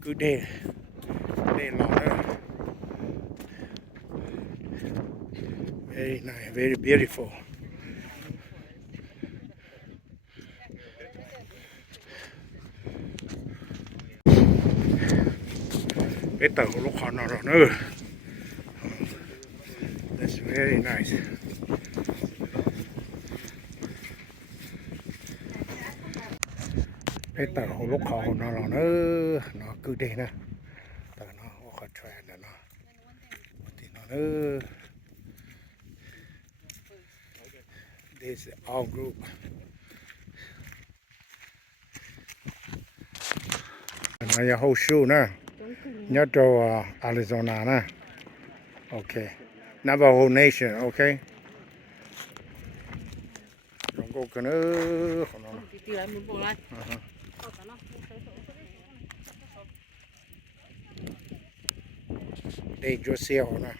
Good day. Day long. Very nice, very beautiful. It's a look on That's very nice. It's a look on nó cứ đây nè. Nó có trend nó. Thì nó This is our group. Nó là whole shoe nè. Nhớ cho Arizona nè. Okay. Navajo Nation, okay? Don't go can Đây cho xeo nè.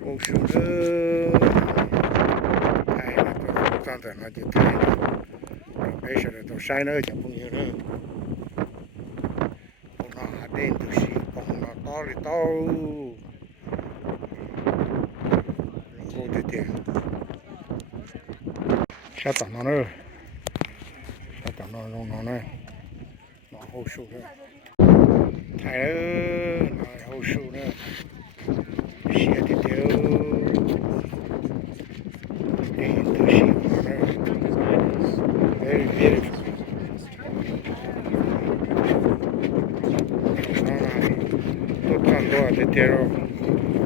Ô xuống đó. Đây là tôi toàn thể nó chỉ thấy. Bây giờ tôi sai nữa chẳng không nhiều nữa. Nó hạt đen tôi xí, còn nó to thì to. Cô đi tiền. Sao tỏ nó nữa. Sao tỏ nó nữa. Nó hô sụ nữa. Thầy nữa, nó hô sụ nữa. Xía đi tiêu. Đây tôi xí nó nữa. Very beautiful. Tôi chọn đồ để tiêu.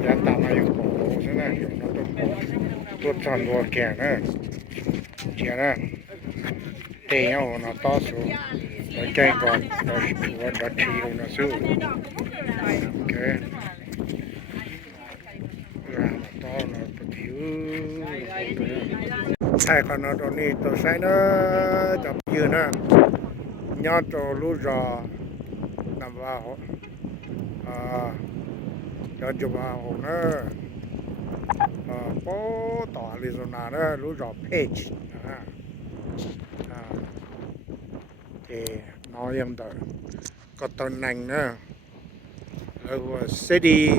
Ya tạm là dùng bộ thế này, nó tôi chọn đồ kẻ nữa. Chè nữa. Đây nhau nó to xuống. Nó chạy còn, nó chiều nó xuống. Ok. To nó thiếu. Thầy còn nó đồ này tôi sẽ nó chọc dư nữa. Nhớ cho lúc rõ nằm vào. Cho chụp vào nữa. Bố tỏ Arizona nữa, lúc rõ page. Thì nói em đó. Có tầng nành nữa. Là city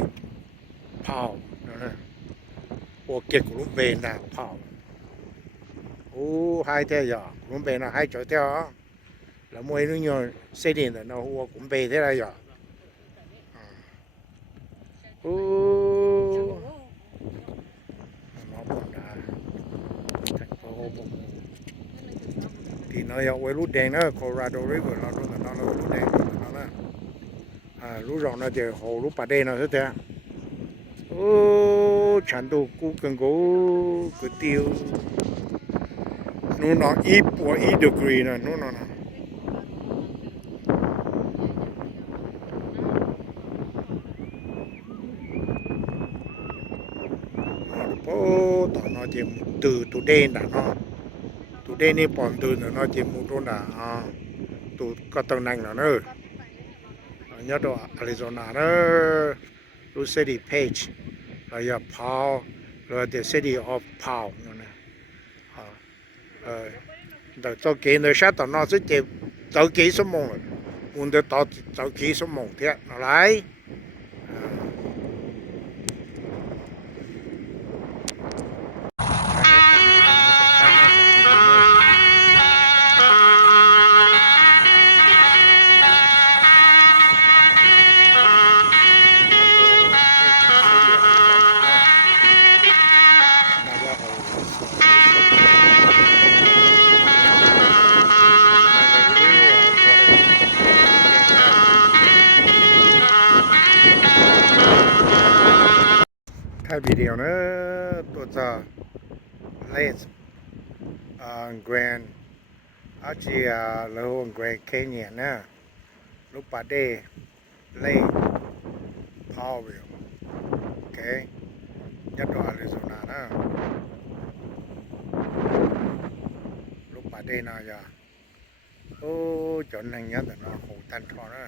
Powell. Ủa kiệt của lúc về là Powell. Hai thế giờ. Lúc về là hai chỗ theo. Là mỗi lúc nhiều xây điện là nó cũng về thế này giờ. Nó buồn đã. Thành phố bụng. Thì nó ở quay lúc đèn đó, Colorado River nó lúc đèn nó nè. Lúc rộng nó thì hồ lúc bà đen nó thế thế. Chẳng đồ cú cần cố cứ tiêu. Nó ít degree nè, nó nè. Nó chỉ từ tụ đen đã nó. Tụ đen này bọn từ nó chỉ một đồn đã. Tụ có tầng nành nó nữa. Nhớ đồ Arizona đó. Lu city page. Rồi Powell. Rồi the city of Powell. Rồi cho kỹ nơi sát tàu nó sẽ chỉ cho kỹ số mông rồi. Muốn được cho kỹ số mông thế. Nó lại. Thái video nữa tôi cho lên Grand lâu Grand Canyon nữa lúc bà đê lên Powell ok nhất đồ Arizona nữa lúc bà đê nào giờ chọn này nhất là nó hồ tan thọ nữa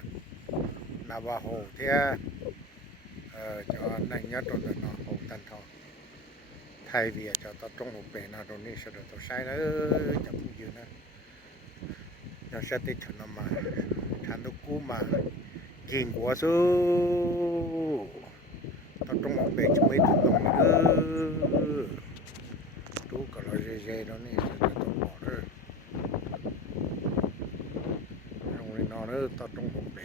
Navajo thế cho này nhất rồi nó hồ tan thọ ไทยเวียจะต้องลงไปนะตรงนี้สุดตัวใช้แล้วอย่าพูดเยอะนะอย่าเสียติดถนนมาทันทุกกูมายิงหัวสู้ต้องลงไปจะไม่ถึงตรงนี้ดูก็เราเจ๊ๆตรงนี้ต้องบอกเลยตรงนี้นอนต้องลงไป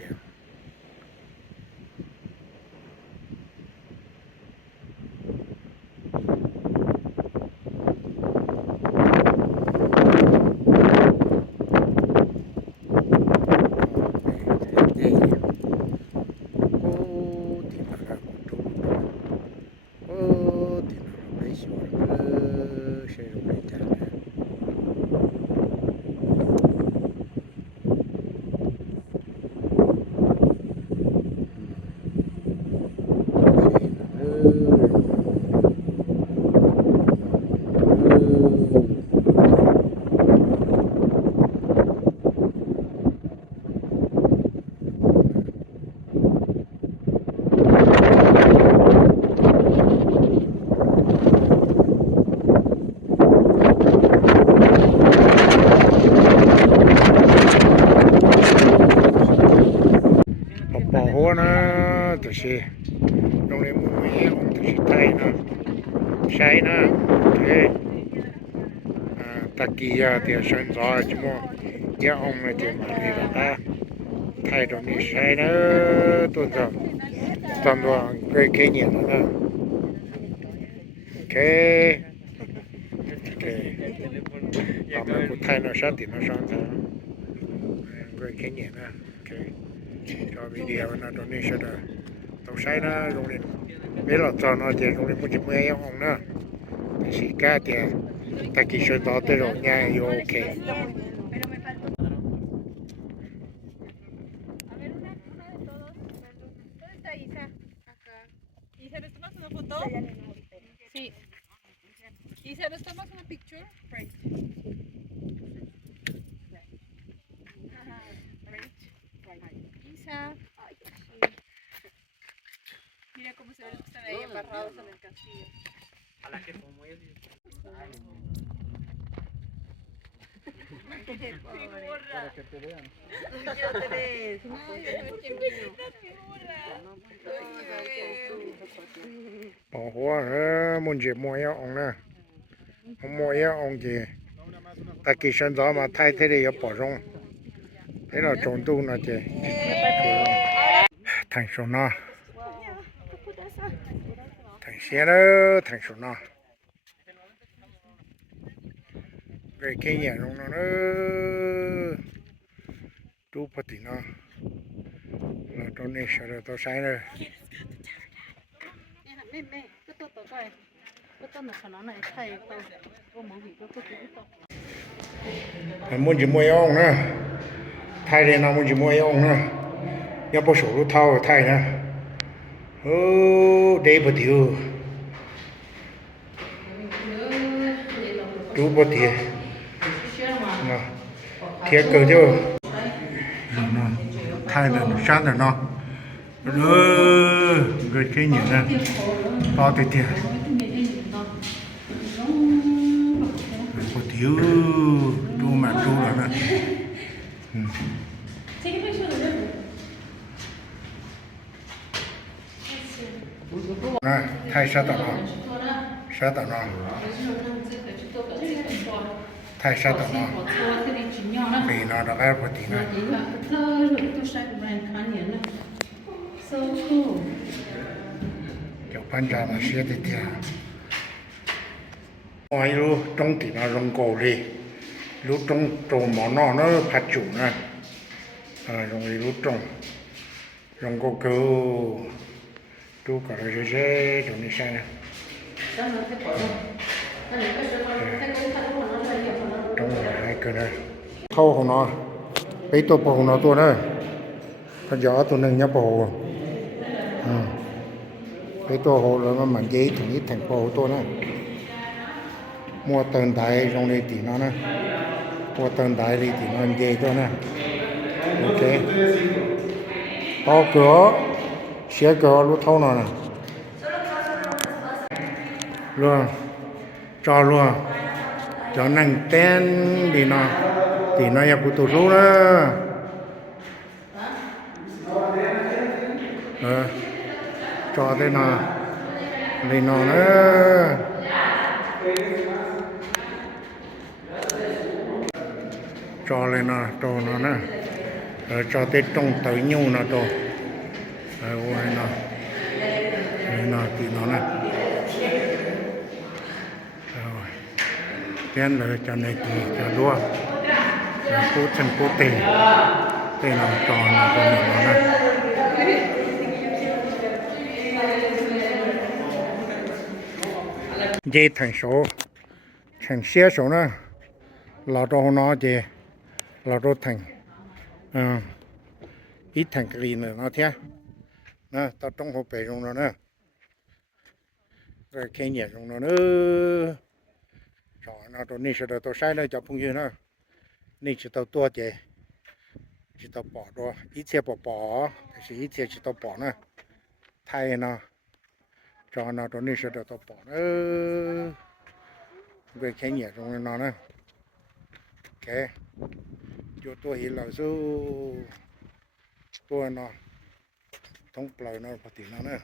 是用的木叶红的是太呢，晒呢，对，大鸡呀，的生早什么，也红了就买来了啊，太多的晒呢，多少，差不多快几年了呢，OK，我们不太能上顶了上层，快几年了 ，OK， 这video 那都那些的。ต้องใช้นะโรงเรียนไม่หลอดจอนะเดี๋ยวโรงเรียนมันจะเมื่อยห้องนะสิก้าเดี๋ยวตะกี้ช่วยต่อเตโรง่ายโอเคIsa, ¿nos tomas una picture? Right. Isa. Mira cómo se ven, están ahí embarrados en el castillo. A la que fue muy Para que te vean. Yo tres. Bỏ hoa muốn dễ mua ya ông nè không mua ya ông gì ta kỳ sinh gió mà thay thế này bỏ rong thế là trộn tu nó chị thành số nó thành xe đó thành số nó cái kia nhà rong nó tu phát triển nó là trong này sẽ được tao sai rồi muốn chỉ mua ông nè thay đây nào muốn chỉ mua ông nè nhớ bao số lúc thao thay nè đây bao nhiêu đủ bao nhiêu nè thiệt cơ chứ thay là sáng rồi nó người kia nhìn nè to thì thiệt một thiếu đu mà đu là nè nè thay sát tận nó thay sát tận nó vì nó đã ép một tí này kiểu bán ra là xe thì thiệt ngoài lúc trong thì nó rong cổ đi lúc trong trồng món nó phát chủ nè rồi lúc trong rong cổ cơ tu cả rồi dễ trong này sai nè trong hai cái này thâu của nó cái tổ của nóตัวnày cái gióตัวนึงnhá bộ cáiตัวhồ là nó mảnh giấy thùng ít thành phốตัวnày mua tần đại trong đây thì nó nè mua tần đại đi thì nó dây thôi nè ok to cửa xe cửa lúc thâu nào nè luôn จอรัวจอนั่งเต้นดีเนาะตีน้อยอยากกูตัวรู้นะจอได้เนาะดีเนาะนะจอเลยเนาะโตเนาะนะจอเต็ดต้องเตยนิ้วเนาะโตโอ้ยเนาะนี่เนาะตีเนาะนะเต้นเลยจอในตีจอรัวพูดฉันพูดเต้เนาะจอเนาะตัวเนาะนะdây thành số thành xe số nữa là đồ nó dây là đồ thành ít thành cái nữa nó thế nè tao trong hộp bể trong nó nữa rồi cái nhẹ trong nó nữa rồi nó đồ này sẽ được tao sai nó cho phun như nữa này chỉ tao tua dây chỉ tao bỏ đồ ít xe bỏ thì ít xe chỉ tao bỏ nữa thay nó cho nó này sẽ được tao bỏ nữa về cái nhẹ trong nó nữa ok cho tôi hiểu là số tôi nó không lời nó phát triển nó nữa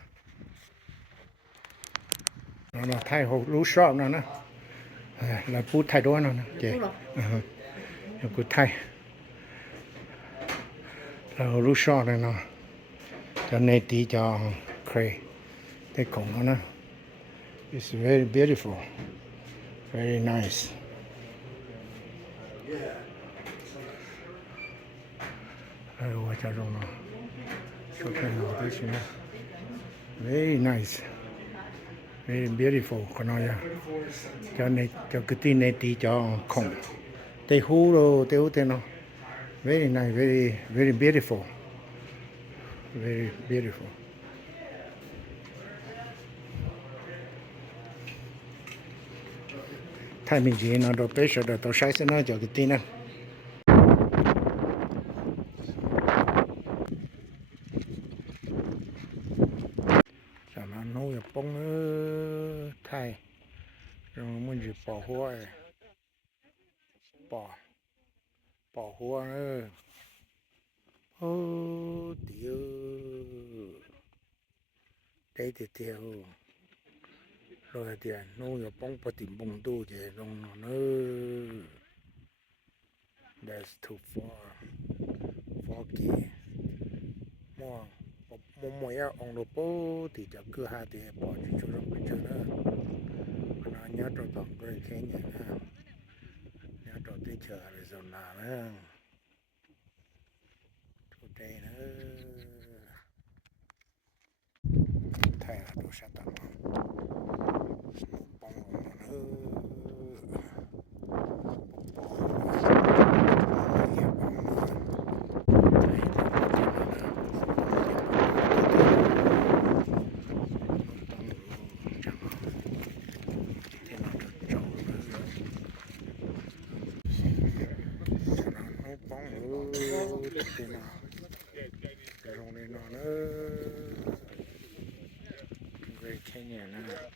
nó thay hồ lú sọ nó nữa là phút thay đó nó chị phút thay là hồ lú sọ này nó cho nên tí cho khay cái cổng nó nữa it's very beautiful very nice我家中呢，小看到这些，very nice, very beautiful， 看到呀，叫个地内地叫空，地湖咯，地湖点咯 ，very nice, very beautiful, very beautiful。太明显了，都白色的，都晒死了，叫个地呢。nấu nhập bông thay rồi mình chỉ bỏ hoa bỏ hoa nữa ô tiêu đây thì tiêu rồi thì nấu nhập bông bỏ tìm bông tu về trong nó nữa that's too far foggy more mỗi ông đồ bố thì cho cứ hai thì bỏ cho trong cái chỗ đó nó nhớ trong tổng cái khen nhỉ nhớ trong cái chờ rồi rồi nào nữa chỗ đây nữa thay là đồ sạch tao bông nữa rồi này nó nữa về Kenya nữa